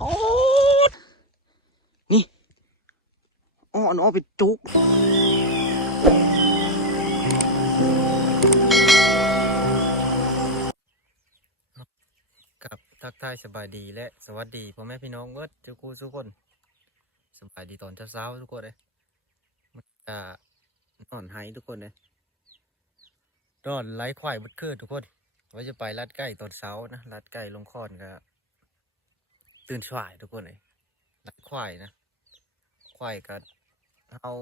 โอ้นี่อ้อนอ้อไปจุกกับทักทายสบายดีและสวัสดีพ่อแม่พี่น้องเวิร์ดทุกคู่ทุกคน สบายดีตอนเช้าๆทุกคนเลยมันจะนอนไหทุกคนเลยนอนไล่ควายบดคืนทุกคนว่าจะไปลัดใกล้ตอนเช้านะลัดใกล้ลงคอนก็ ตื่นสายทุกคนเลยลัดควายนะ ควายก็เฮา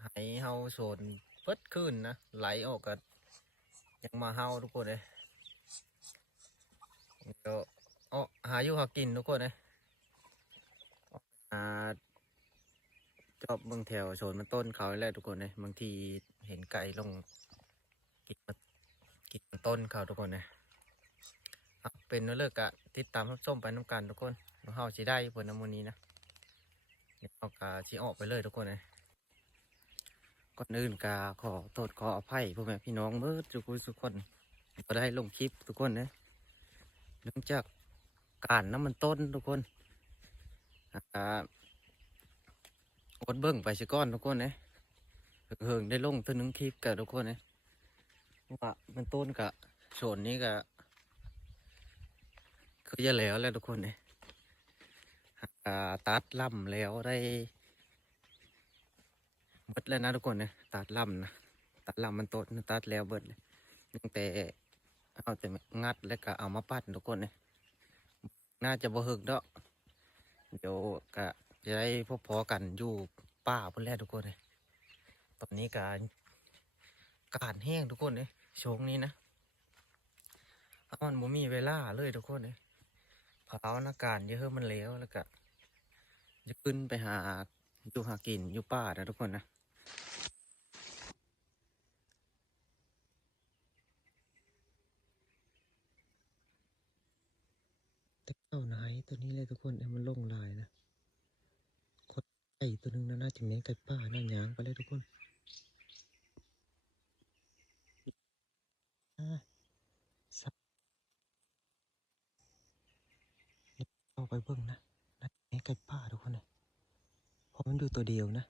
ไหเฮาโซนเพิดขึ้นนะไหลออกก็ยังมาเฮาทุกคนเลยเดี๋ยวเอหาอยู่หากินทุกคนเลยอาจอบเมืองแถวโซนมันต้นเขาแหละทุกคนเลยบางทีเห็นไก่ลงกินมันกินมันต้นเขาทุกคนเลย เป็นนเลิกกะติดตามรับส้มไปน้ำกันทุกคนเราเฮาสิได้ผลน้ำมันนี้นะเดี๋ยวเอากาชีออกไปเลยทุกคนเลยก่อนอื่นกาขอโทษขออภัยพ่อแม่พี่น้องเมื่อทุกคนทุกคนก็ได้ลงคลิปทุกคนนะเนื่องจากการน้ำมันต้นทุกคนอ่าอดเบิ้งไปสิก้อนทุกคนนะเฮิงได้ลงตัวนึงคลิปกับทุกคนนะว่ามันต้นกับโซนนี้กับ คือจะแล้วแล้วทุกคนนะอ่าตัดล่ำแล้วได้เบิดแล้วนะทุกคนเนะตัดล่ำนะตัดล่ำมันต้นตัดแล้วเบิดเลยตั้งแต่เอาแต่งัดแล้วก็เอามาปั้นทุกคนเลยน่าจะบ่หึกดอกเดี๋ยวก็จะได้พบพอกันอยู่ป่าพุ่นแรกทุกคนเลยตอนนี้การการแห้งทุกคนเลยช่วงนี้นะอามันบ่มีเวลาเลยทุกคนเลย เผาอากาศเยอะมันเหลวแล้วก็จะขึ้นไปหาอยู่หากินอยู่ป่านะทุกคนนะแต่เจ้าไหนตัวนี้เลยทุกคนให้มันลงลายนะคดไก่ตัวนึงนะน่าจะเมียงไก่ป่าน่าหยางไปเลยทุกคนอ่าสับ เอาไปเบิ่งนะน่าจะเมียงไก่ป่าทุกคนเลยเพราะมันอยู่ตัวเดียวนะ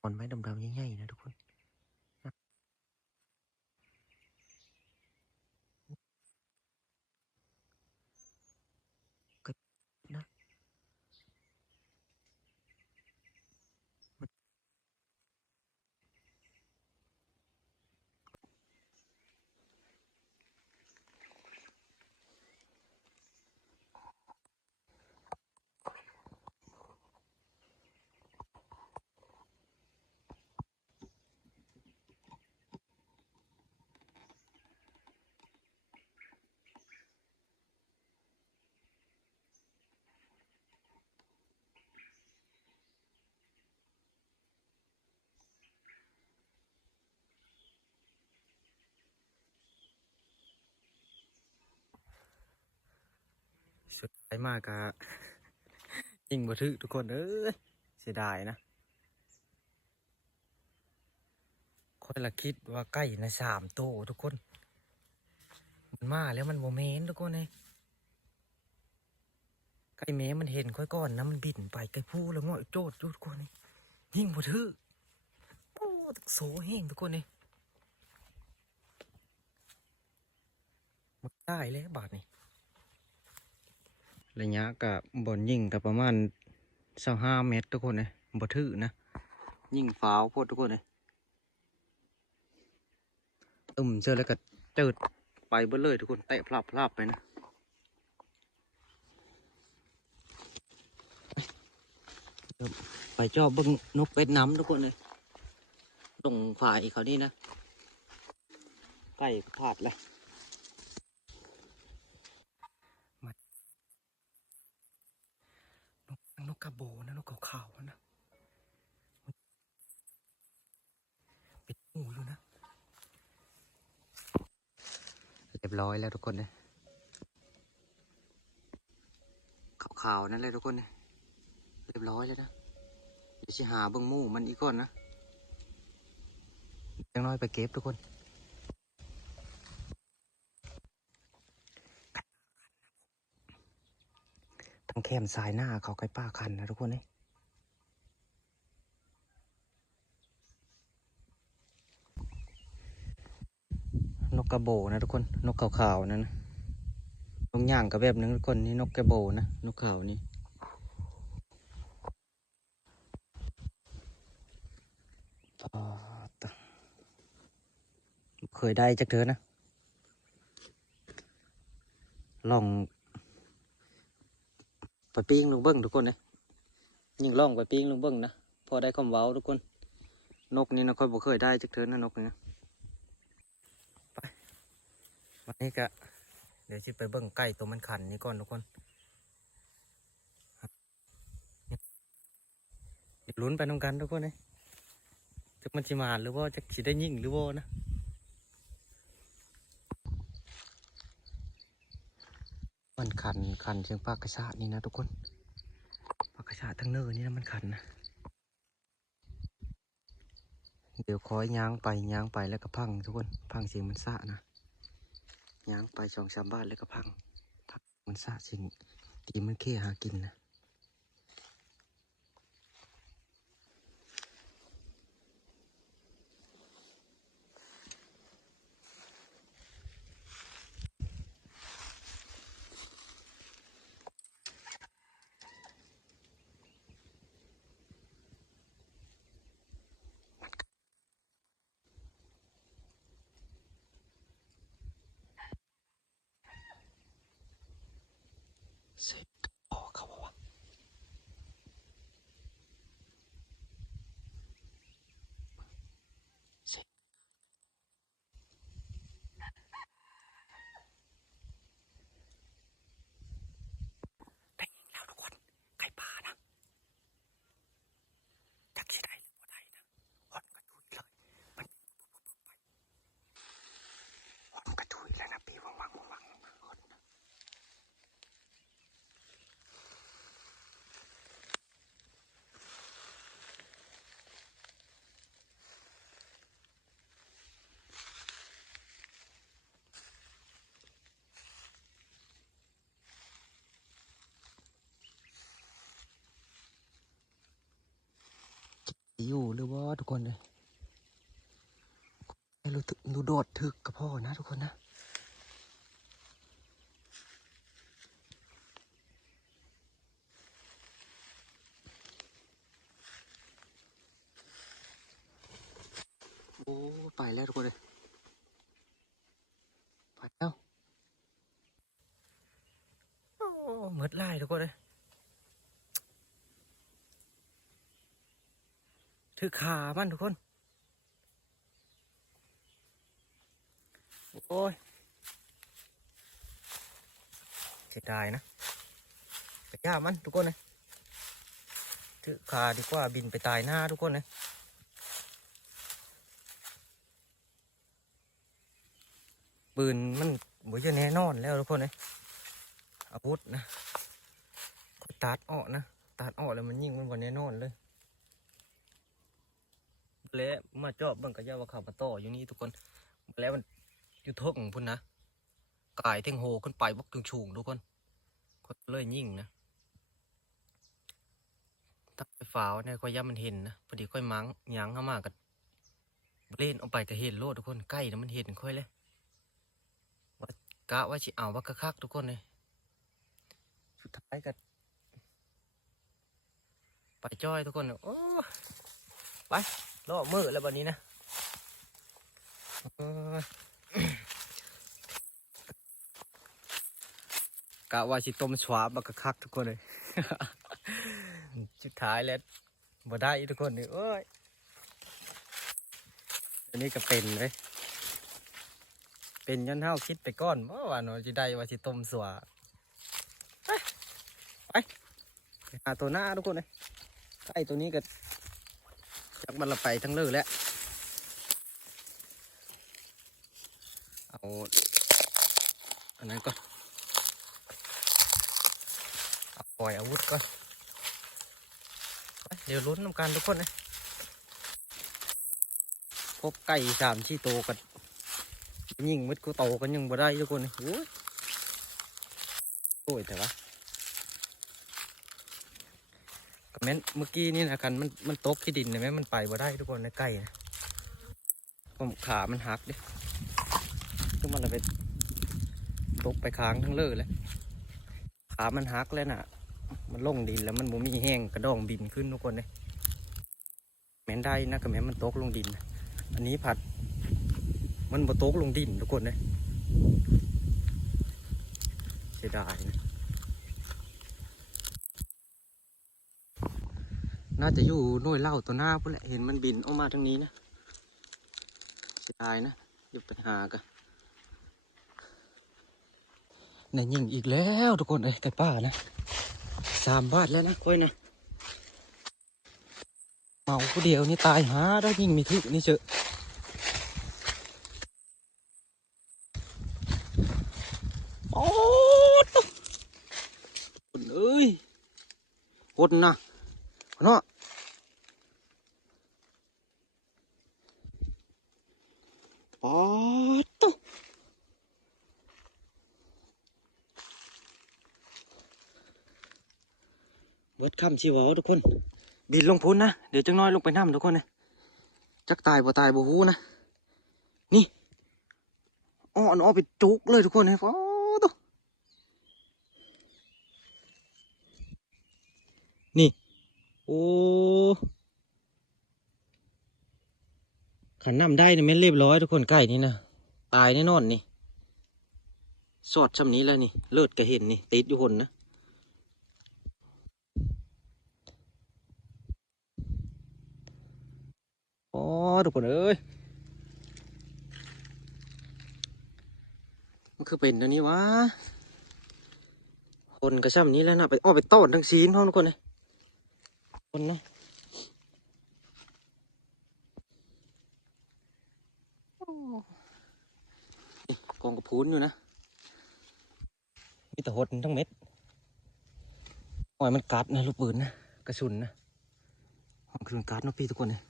ขอนไม้ดำๆใหญ่ๆนะทุกคนนะก็นะ สุดท้ายมากะยิงบ่ทึกทุกคนเอ้ยเสียดายนะคนละคิดว่าใกล้นะสามโตวทุกคน มันมาแล้วมันโมเมนทุกคนเลยไก่เมมันเห็นค่อยก่อนนะมันบินไปไก่ผู้แล้วง่อยโจดทุกคนเลยยิงบ่ทึกโอ้ตกโสแห้งทุกคนเลยมันได้แล้วบาทนี่ ระยะกับบอลยิงกับประมาณสห้าเมตรทุกคนเลยบ่ถือนะ ยิงฟ้าวโพดทุกคนเลยตึมเจอแล้วก็เจิดไปเบ่เลยทุกคนเตะพลับพลับไปนะเดี๋ยวไปจอบเบิ้งนกเป็ดน้ำทุกคนเลยตรงฝ่ายเขานี่นะ ใกล้พลาดเลย กกระโบนะนกขาวๆนะเป็นหมูอยู่นะ เรียบร้อยแล้วทุกคนเลยขาวๆนั่นเลยทุกคนเลยเรียบร้อยแล้วนะเดี๋ยวสิหาเบิ่งมู่มันอีกก่อนนะจังน้อยไปเก็บทุกคน แคมสายหน้าเขาใกล้ป้าคันนะทุกคนเนี่ยนกกระโบนะทุกคน นกขาวๆนั่นนะนกย่างกับแบบนึงทุกคนนี่นกกระโบนะ นกขาวนี่ปาตเคยได้จากเธอนะ ลอง ไปปิ้งลงเบิ้งทุกคนเลยยิงล่องไปปิ้งลงเบิ้งนะพอได้ความเว้าทุกคน นกนี่นะค่อยบ่เคยได้จักเทือนะนกนี่ไปวันนี้ก็เดี๋ยวชิไปเบิ้งไก่ตัวมันขันนี่ก่อนทุกคนลุ้นไปตรงกันทุกคนเลยจักมันจิมาหรือว่าจักสิได้ยิงหรือว่านะมั นขันขันเชียงปากกระชานี่นะทุกคนปากกระชาทั้งเนื้อนี่นะมันขันนะเดี๋ยวคอยย้างไปย้างไปแล้วก็พังทุกคนพังเสียงมันซะนะย้างไปสองสามบ้านแล้วก็พังพังมันซะเสียงตีมันเค่หากินนะเสร็จพอเขาบอกว่าเสร็จได้ยินแล้วทุกคนไก่ป่านะจักสิได้หรือบ่ได้นะอ่อนกระจุยเลยมันอ่อนกระจุยแล้วนะปีวังวังวังวังอ่อนนะ อยู่หรือว่าทุกคนเลยให้รู้ถึกรู้โดดถึกกับพ่อนะทุกคนนะโอ้ไปแล้วทุกคนเลยไปแล้วโอ้เหมือดไล่ทุกคนเลย ถือขามันทุกคน โอ้ยเสียดายนะไปย่ามันทุกคนเลยถือขาดีกว่าบินไปตายหน้าทุกคนเลยปืนมันบ่จะแน่นอนแล้วทุกคนเลยอาวุธนะตัดออกนะตัดออกแล้วมันยิงมันบ่แน่นอนเลย แล้วมาเจอบบิ่งกระยาว่าเขามาต่ออยู่นี่ทุกคนแล้วมันอยู่ทกของพุ่นนะกายเท่งโหขึ้นไปบกถึงชูงทุกคนก็เลยยิ่งนะถ้าไปฝาวเนี่ยก็ย่ามันเห็นนะพอดีค่อยมังยั้งเข้ามากันเล่นเอาไปก็เห็นโลดทุกคนใกล้นะมันเห็นค่อยเลยว่ากะว่าสิเอาว่าคักทุกคนเลยสุดท้ายก็ไปจ้อยทุกคนโอ้ไป ล่อมือแล้ววันนี้นะเอ้ยกะว่าสิต้มสวาบบักกะคักทุกคนเลยสุดท้ายแล้วบ่ได้อีกทุกคนนี่เอ้ยอันนี้ก็เป็นเลยเป็นยันเท่าคิดไปก้อนว่าว่าเนาะสิได้ว่าสิต้มสวาไปไปไปหาตัวหน้าทุกคนเลยไอ้ตัวนี้ก็จัก มันละไปทั้งเลือแล้ว เอาอันนั้นก็เอาปล่อยอาวุธก่อนเดี๋ยวลุ้นน้ำกันทุกคนนะพบไก่สามที่โตกันยิงมัดกูโตกันยังบ่ได้ทุกคนโอ้ยโอ้ยแต่ว่า ก็แม่นเมื่อกี้นี่นะกันมันมันตกที่ดินเห็นไหมมันไปบ่ได้ทุกคนในะไก่นะผมขามันหักดิก็มันเอาไปตกไปค้างทั้งเลิกแล้วขามันหักแล้วน่ะ มันลงดินแล้วมันบ่มีแห้งกระดองบินขึ้นทุกคนเลยแม่นได้นะกับแม่นมันตกลงดิน อันนี้ผัด มันบ่ตกลงดินทุกคนเลยเสียดายนะ น่าจะอยู่น่วยเล่าตัวหน้าพุ่นแหละเห็นมันบินออกมาทางนี้นะเสียดายนะอยู่ปัญหากันนี่ยิงอีกแล้วทุกคนเอ้ยแต่ป้านะสามบาทแล้วนะค่อยนะเมาผู้เดียวนี่ตายหาได้ยิ่งมีทึกนี่เจอโอ้ตุ๊กคนเอ้ยคนนะเนาะปอดตุ๊ก เบิดคำชีวอทุกคน บินลงพุ้นนะ เดี๋ยวจังน้อยลงไปน้ำทุกคนนะจักตายบ่ตายบ่ฮู้นะนี่อ้อนอ้อไปจุกเลยทุกคนนะโอ้ตนี่ โอ้ขันน้ำได้นี่ไม่เรียบร้อยทุกคนใกล้นี่นะตายแน่นอนนี่ สอดช่ำนี้แล้วนี่ เลือดก็เห็นนี่ติดอยู่คนนะ โอ้ ทุกคนเอ้ยมันคือเป็นอันนี้วะคนกระช่ำนี้แล้วนะไปอ้อไปต้อนทั้งซีนพ่อทุกคนเลยคนนะโอ้นี่กองกระพูนอยู่นะมีแต่หดทั้งเม็ดหอยมันกัดนะลูกปืนนะกระสุนนะมันกระสุนกัดนะพี่ทุกคนเลย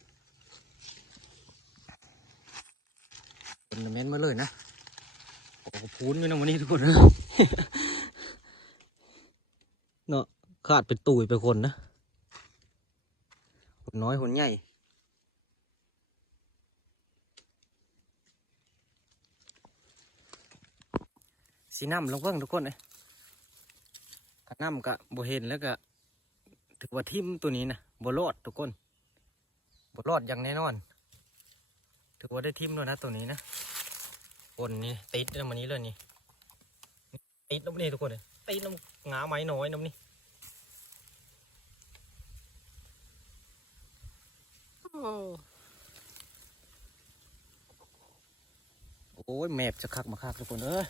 เป็นเม้นมาเลยนะโอ้พูนอยู่นะวันนี้ทุกคนนะเนาะขาดเป็นตุยไปคนนะคนน้อยคนใหญ่สีน้ำลงเพิ่งทุกคนเลยกน้ำกะบเห็นแล้วก็ถือว่าทิมตัวนี้นะบรอดทุกคนบรอดอย่างแน่นอน ถือว่าได้ทิมด้วนะตัวนี้นะคนนี่ติดน้ำมันนี้เลยนี่ติดน้ำนี่ทุกคนเลยติดน้ำงาไม้น้อยน้ำนี่โอ้ยแมบจะคักมาคักทุกคนเอ้ย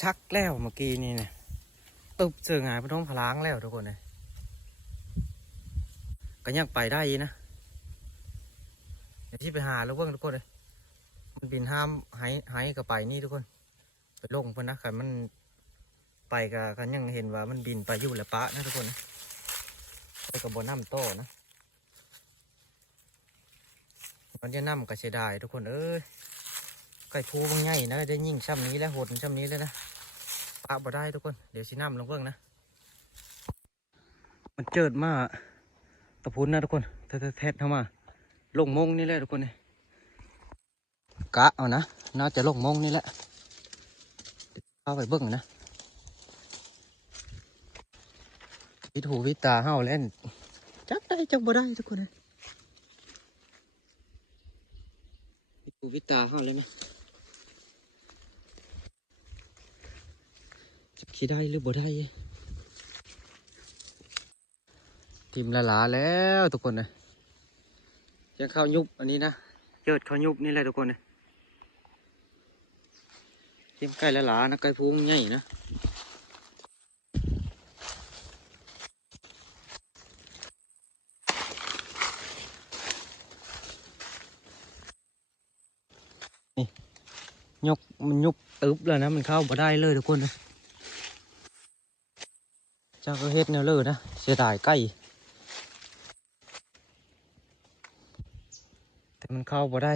ชักแล้วเมื่อกี้นี่เนี่ยตึบเจอหงายพท้องพลางแล้วทุกคนเลยก็ยังไปได้นะ ที่ไปหาแล้วเบิ่งทุกคนเลยมันบินห้ามหายหายกับไปนี่ทุกคน ไปลงเพิ่นนะคันมันไปกับกันยังเห็นว่ามันบินไปอยู่แหละปะนะทุกคนไปกับบนน้ำโตนะมันจะน้ำกับเสียดายทุกคนเอ้ยไก่พูบางใหญ่นะได้ยิ่งช่ำนี้แล้วหดช่ำนี้แล้วนะปะบ่ได้ทุกคนเดี๋ยวสิน้ำลงเบิ่งนะมันเจิดมากตะพุนนะทุกคนแท้ๆเข้ามา ลงมงนี่แหละทุกคนนี่กะเอานะน่าจะลงมงนี่แหละเข้าไปเบิ้งนะวิถูวิตาเฮาเล่นจักได้จักบ่ได้ทุกคนเลยวิถูวิตาเฮาเลยไหมจะคิดได้หรือบ่ได้ทีมละลาแล้วทุกคนเลย ยังข้าวยุบอันนี้นะเจิดข้าวยุบนี่แหละทุกคนเนี่ยเทียมใกล้ละหลานะใกล้พุงใหญ่นะนี่ยกมันยุบตึบเลยนะมันเข้ามาได้เลยทุกคนนะเจ้าก็เฮ็ดแนวเลยนะเสียดายใกล้ แต่ มันเข้าบ่ได้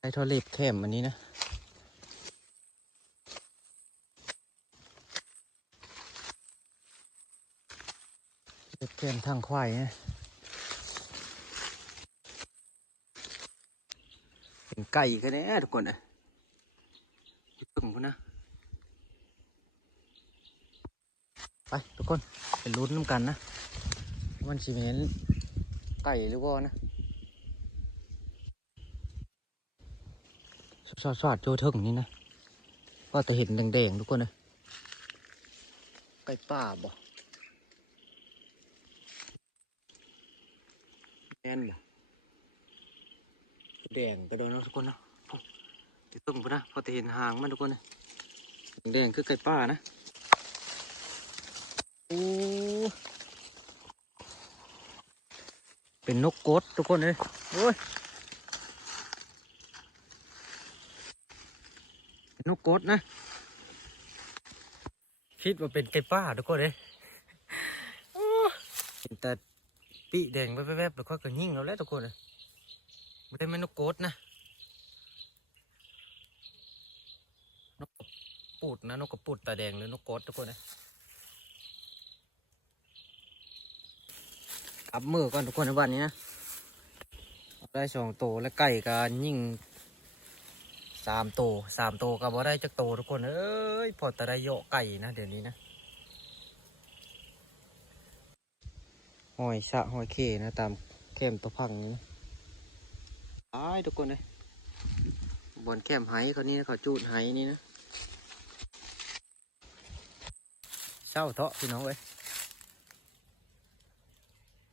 ไอ้ทอเล็บแคมอันนี้นะเล็บแคมทางควายนะเป็นไก่กันแน่ทุกคนอะตึงพุ่นนะไปทุกคนไปลุ้นน้ำกันนะ มันสิเห็นไก่หรือว่านะสอดสอดๆโจเทิงนี่นะก็จะเห็นแดงๆทุกคนเลยไก่ป่าบ่แน่นบ่แดงก็โดนเนาะทุกคนเนาะจะตึงพุ่นนะพอจะเห็นหางมันทุกคนเลยแดงคือไก่ป่านะโอ้ เป็นนกกดทุกคนเลยโอ้ยนกกดนะ คิดว่าเป็นไก่ป้าทุกคนเลยเห็นแต่ปีแดงแวบๆแล้วก็กระยิ่งแล้วทุกคนเลยไม่ได้เป็นกกดนะนกกระปูดนะนกกระปูดตาแดงหรือนกกดทุกคนเล อับมือก่อนทุกคนในบ้านนี้นะ ได้สองโตและไก่กันยิ่งสามโตสามโตกับว่าได้จักโตทุกคน เอ้ยพอแต่ได้เยอไก่นะเดี๋ยวนี้นะหอยสะหอยเคนะตามแก้มตัวพังนี้นะตายทุกคนเลยบอนแก้มไหเขานี่นะเขาจูดไหนี่นะเศร้าเถาะพี่น้องเว้ย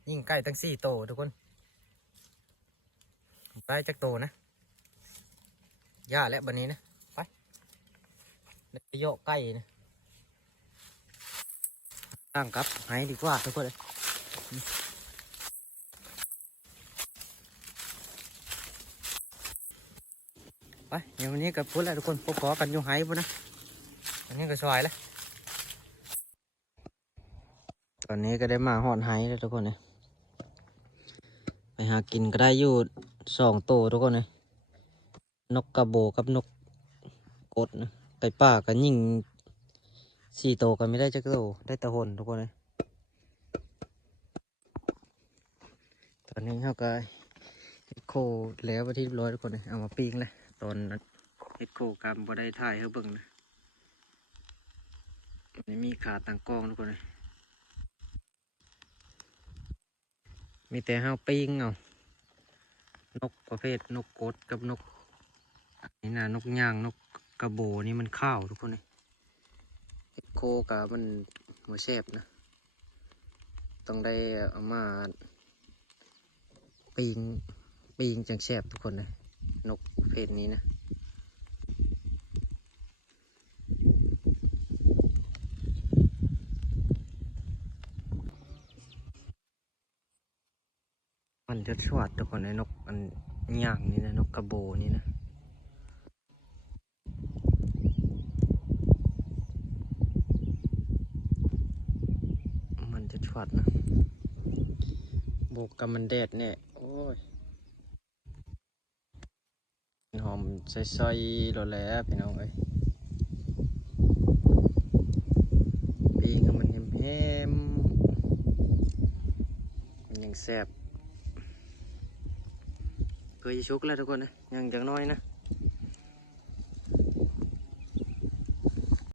ยิ่งใกล้ตั้งสี่โตทุกคนใกล้จักโตนะย่าและบันนี้นะ ไปเดี๋ยวไปโยกใกล้นะตั้งกับให้ดีกว่าทุกคนเลยไปเดี๋ยววันนี้กับพูดแล้วทุกคนพบขอกันอยู่ไห้ปุ่นนะอันนี้ก็สวยแล้วตอนนี้ก็ได้มาหอนไห้แล้วทุกคนเลย ไปหากินก็ได้อยู่สองตัวทุกคนเลยนกกระโบกับนกกดนะไก่ป่าก็ยิ่งสี่ตัวกันไม่ได้จักตัวได้แตะหนทุกคนเลยตอนนี้เขาก็ฮ็ดโคแล้วไปที่เรียบร้อยทุกคนเลยเอามาปิ้งเลยตอนเฮ็ดโคกรรมบ่ได้ถ่ายให้เบิ่งนะนนี้มีขาต่างกล้องทุกคนเลย มีแต่ห้าปิ้งเอานกประเภทนกกดกับนกอันนี่นะนกย่างนกกระโบนี่มันข้าวทุกคนเลยโคกับมันหัวแซบนะ ต้องได้เอามาปิ้งปิ้งจังแซบทุกคนเลยนกประเภทนี้นะ จะชวดทุกคนในนกอันย่างนี่นะนกกระโบนี่นะมันจะชวดนะโบกกับมันแดดเนี่ยโอ้ยหอมใส่ๆโดนแล้วพี่น้องเอ้ยปีงมันแฮมๆมันยังแซ่บ เคยจะชุกแล้วทุ